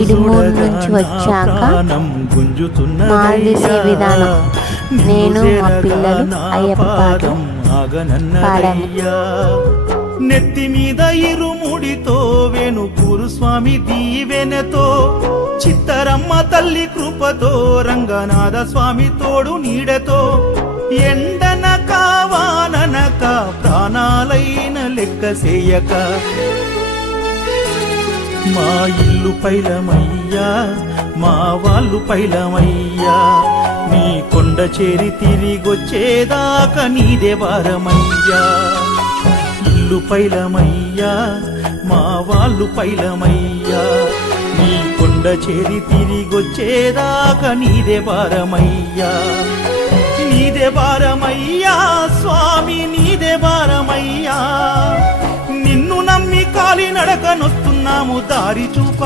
ఇడుమూరు నుంచి వచ్చాక మాల్దీసే విధానం నేను మా పిల్లలు అయ్యప్ప పాదం పాడాము. నెత్తి మీద ఇరుముడితో వేణుకూరు స్వామి దీవెనతో చిత్తరమ్మ తల్లి కృపతో రంగనాథ స్వామి తోడు నీడతో ఎండనక వాననక ప్రాణాలైన లెక్క చేయక మా ఇల్లు పైలమయ్యా మా వాళ్ళు పైలమయ్యా నీ కొండ చేరి తిరిగొచ్చేదాకా నీదే భారమయ్యా. ఇల్లు పైలమయ్యా మా వాళ్ళు పైలమయ్యా నీ కొండ చేరి తిరిగొచ్చేదాకా నీదే భారమయ్యా. నీదే భారమయ్యా స్వామి నీదే భారమయ్యా. నిన్ను నమ్మి కాలి నడకనొస్తున్నాము దారి చూప